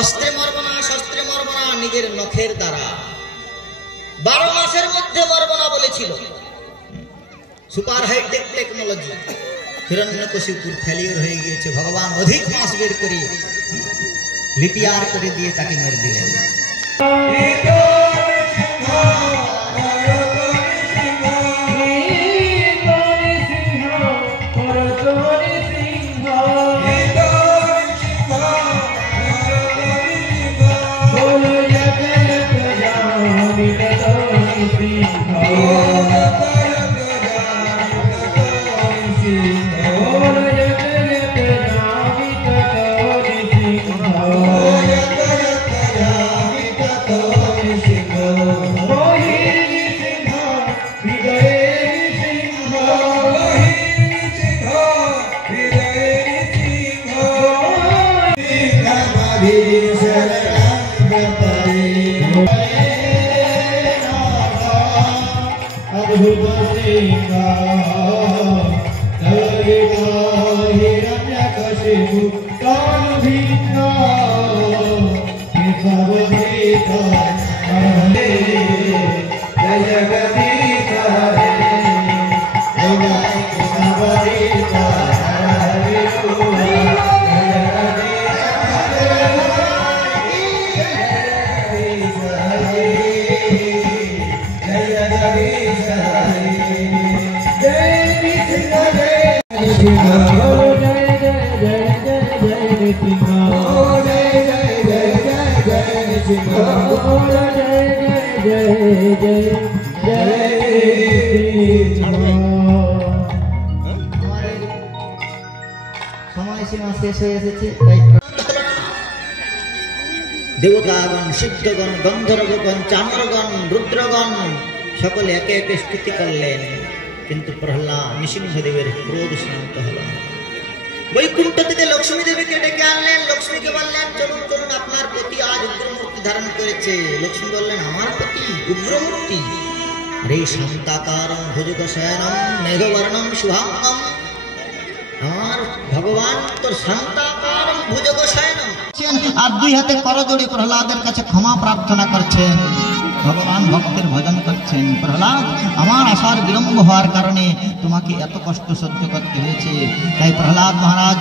অস্ত্রে মরব না, শস্ত্রে মরব না, নিজের নখের দ্বারা 12 মাসের মধ্যে মরব না বলেছিল। Super hi-tech technology. হিরণ্যকশিপুর ফেলিওর হয়ে গিয়েছে, ভগবান অধিক মাস বের করে লিপিয়ার করে দিয়ে তাকে মেরে দিলেন। দেবতাগণ, সিদ্ধগণ, গন্ধর্বগণ, চামরগণ, রুদ্রগণ সকলে একে একে স্তুতি করলেন, কিন্তু প্রহ্লাদ নৃসিংহদেবের ক্রোধ শান্ত হল না। বৈকুণ্ঠ থেকে লক্ষ্মী দেবীকে ডেকে আনলেন। লক্ষ্মীকে বললেন, চলুন চলুন, আপনার পতি আজ উগ্রমূর্তি ধারণ করেছে। লক্ষ্মী বললেন, আমার পতি উগ্রমূর্তি? আরে শান্তাকারম ভুজগশয়নম মেঘবর্ণম শুভাঙ্গম, আমার ভগবান তোর শান্তাকারম ভুজগশয়নম। আর 2 হাতে করজোড়ে প্রহ্লাদের কাছে ক্ষমা প্রার্থনা করছেন। ভগবান ভক্তের ভজন করছেন। প্রহ্লাদ, আমার আসার বিলম্ব হওয়ার কারণে তোমাকে এত কষ্ট সহ্য করতে হয়েছে, তাই প্রহ্লাদ মহারাজ